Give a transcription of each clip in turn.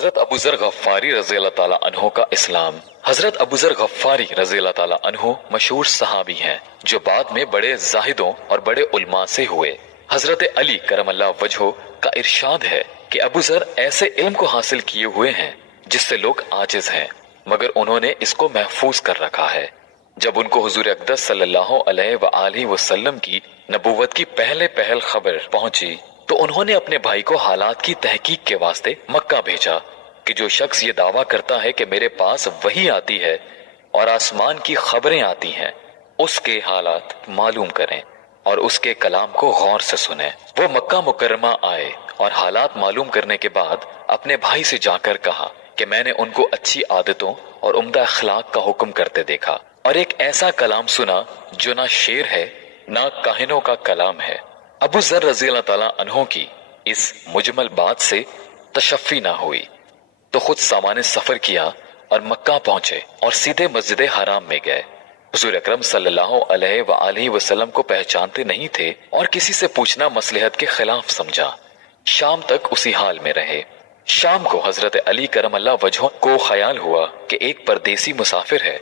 हजरत अबू ज़र गफ्फारी रज़ी अल्लाह ताला अन्हो का इस्लाम। हजरत अबू ज़र गफ्फारी रज़ी अल्लाह ताला अन्हो मशहूर सहाबी हैं जो बाद में बड़े जाहिदों और बड़े उलमा से हुए। हजरत अली करमल्लाहु वजहो का इरशाद है कि अबू ज़र ऐसे इल्म को हासिल किए हुए हैं जिससे लोग आजिज हैं, मगर उन्होंने इसको महफूज कर रखा है। जब उनको हुजूर अक़दस सल्लल्लाहु अलैहि वसल्लम की नबूवत की पहल खबर पहुंची तो उन्होंने अपने भाई को हालात की तहकीक के वास्ते मक्का भेजा कि जो शख्स ये दावा करता है कि मेरे पास वही आती है और आसमान की खबरें आती हैं, उसके हालात मालूम करें और उसके कलाम को गौर से सुने। वो मक्का मुकर्रमा आए और हालात मालूम करने के बाद अपने भाई से जाकर कहा कि मैंने उनको अच्छी आदतों और उम्दा अखलाक का हुक्म करते देखा और एक ऐसा कलाम सुना जो ना शेर है ना काहिनों का कलाम है। अबू ज़र रज़ी अल्लाह ताला अन्हो की इस मुजमल बात से तशफ़ी ना हुई तो खुद सामाने सफर किया और मक्का पहुंचे और सीधे मस्जिद हराम में गए। हुजूर अकरम सल्लल्लाहु अलैहि वसल्लम को पहचानते नहीं थे और किसी से पूछना मसलहत के खिलाफ समझा। शाम तक उसी हाल में रहे। शाम को हजरत अली करमल्लाहु वजहो को ख्याल हुआ कि एक परदेसी मुसाफिर है।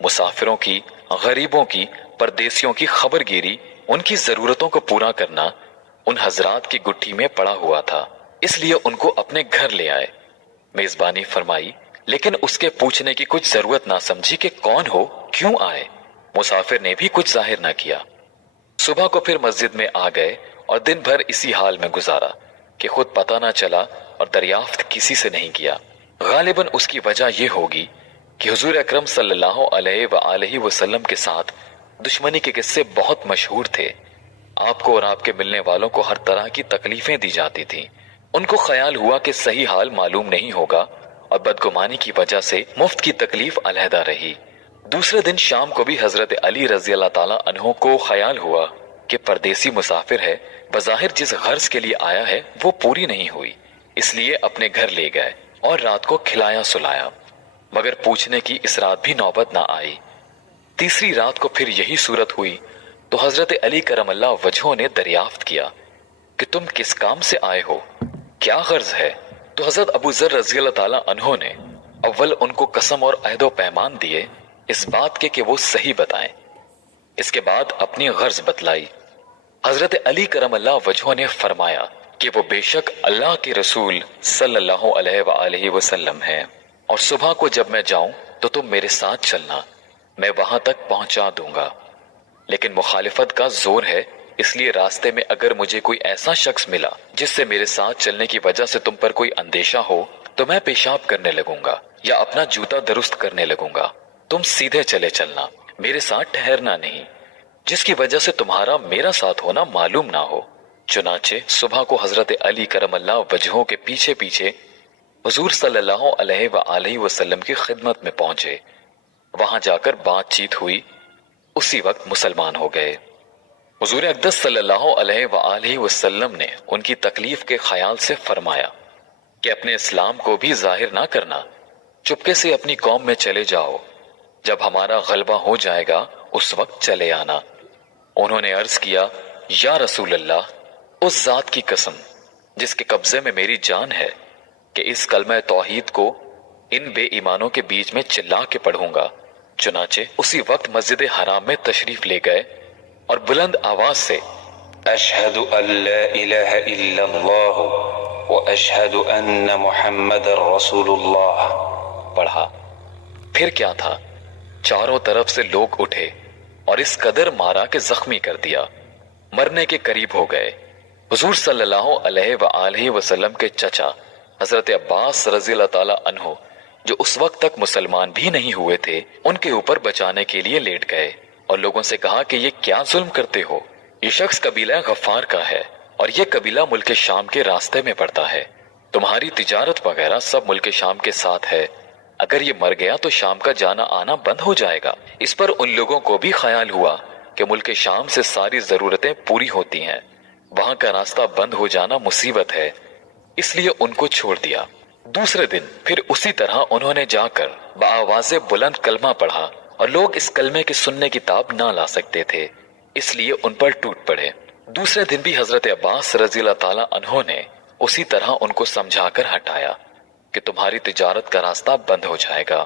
मुसाफिरों की, गरीबों की, परदेसियों की खबरगिरी, उनकी जरूरतों को पूरा करना उन हजरात की गुट्ठी में पड़ा हुआ था, इसलिए उनको अपने घर ले आए। मेजबानी फरमाई, लेकिन उसके पूछने की कुछ जरूरत ना समझी कि कौन हो, क्यों आए। मुसाफिर ने भी कुछ जाहिर ना किया। सुबह को फिर मस्जिद में आ गए और दिन भर इसी हाल में गुजारा कि खुद पता ना चला और दरियाफ्त किसी से नहीं किया। गालिबन उसकी वजह यह होगी कि हुजूर अकरम सल्लल्लाहु अलैहि वसल्लम के साथ दुश्मनी के किस्से बहुत मशहूर थे। आपको और आपके मिलने वालों को हर तरह की तकलीफें दी जाती थीं। उनको ख्याल हुआ कि सही हाल मालूम नहीं होगा और बदगुमानी की वजह से मुफ्त की तकलीफ अलहदा रही। दूसरे दिन शाम को भी हजरत अली रज़ी अल्लाह ताला अन्हो को ख्याल हुआ कि परदेसी मुसाफिर है, बज़ाहिर जिस गर्ज के लिए आया है वो पूरी नहीं हुई, इसलिए अपने घर ले गए और रात को खिलाया सुलाया, मगर पूछने की इस रात भी नौबत ना आई। तीसरी रात को फिर यही सूरत हुई तो हजरत अली करमल्लाहु वजहो ने दरियाफ्त किया कि तुम किस काम से आए हो, क्या गर्ज है। तो हजरत अबू ज़र रज़ी अल्लाह ताला अन्हो ने अव्वल उनको कसम और अहदो पैमान दिए इस बात के कि वो सही बताएं। इसके बाद अपनी गर्ज बतलाई। हजरत अली करमल्लाहु वजहो ने फरमाया कि वो बेशक अल्लाह के रसूल सल्लल्लाहु अलैहि वसल्लम हैं और सुबह को जब मैं जाऊं तो तुम मेरे साथ चलना, मैं वहां तक पहुंचा दूंगा। लेकिन मुखालिफत का जोर है, इसलिए रास्ते में अगर मुझे कोई ऐसा शख्स मिला जिससे मेरे साथ चलने की वजह से तुम पर कोई अंदेशा हो तो मैं पेशाब करने लगूंगा या अपना जूता दुरुस्त करने लगूंगा। तुम सीधे चले चलना, मेरे साथ ठहरना नहीं, जिसकी वजह से तुम्हारा मेरा साथ होना मालूम ना हो। चुनाचे सुबह को हजरत अली करमल्लाहु वजहो के पीछे पीछे हुजूर सल्लल्लाहु अलैहि वसल्लम की खिदमत में पहुंचे। वहां जाकर बातचीत हुई, उसी वक्त मुसलमान हो गए। हुजूर अक़दस सल्लल्लाहु अलैहि वसल्लम ने उनकी तकलीफ के ख्याल से फरमाया कि अपने इस्लाम को भी जाहिर ना करना, चुपके से अपनी कौम में चले जाओ, जब हमारा गलबा हो जाएगा उस वक्त चले आना। उन्होंने अर्ज किया, या रसूल अल्लाह, उस जात की कसम जिसके कब्जे में मेरी जान है कि इस कलमा तौहीद को इन बेईमानों के बीच में चिल्ला के पढ़ूंगा। चुनाचे उसी वक्त मस्जिद हराम में तशरीफ ले गए और बुलंद आवाज से अशहदु अल्ला इलाहा इल्लल्लाह व अशहदु अन्ना मुहम्मदर रसूलुल्लाह पढ़ा। फिर क्या था, चारों तरफ से लोग उठे और इस कदर मारा कि जख्मी कर दिया, मरने के करीब हो गए। हुजूर सल्लल्लाहु अलैहि वसल्लम के चचा हजरत अब्बास रज़ी अल्लाह ताला अन्हो जो उस वक्त तक मुसलमान भी नहीं हुए थे, उनके ऊपर बचाने के लिए लेट गए और लोगों से कहा कि ये क्या जुल्म करते हो, ये शख्स कबीला गफ्फार का है और ये कबीला मुल्क शाम के रास्ते में पड़ता है। तुम्हारी तिजारत वगैरह सब मुल्क शाम के साथ है, अगर ये मर गया तो शाम का जाना आना बंद हो जाएगा। इस पर उन लोगों को भी ख्याल हुआ कि मुल्क शाम से सारी जरूरतें पूरी होती हैं, वहां का रास्ता बंद हो जाना मुसीबत है, इसलिए उनको छोड़ दिया। दूसरे दिन फिर उसी तरह उन्होंने जाकर बाआवाज़े बुलंद कलमा पढ़ा और लोग इस कलमे की सुनने की ताब ना ला सकते थे, इसलिए उन पर टूट पड़े। दूसरे दिन भी हजरत अब्बास रज़ी अल्लाह ताला अन्हो ने उसी तरह उनको समझाकर हटाया। کہ تمہاری تجارت کا راستہ بند ہو جائے گا۔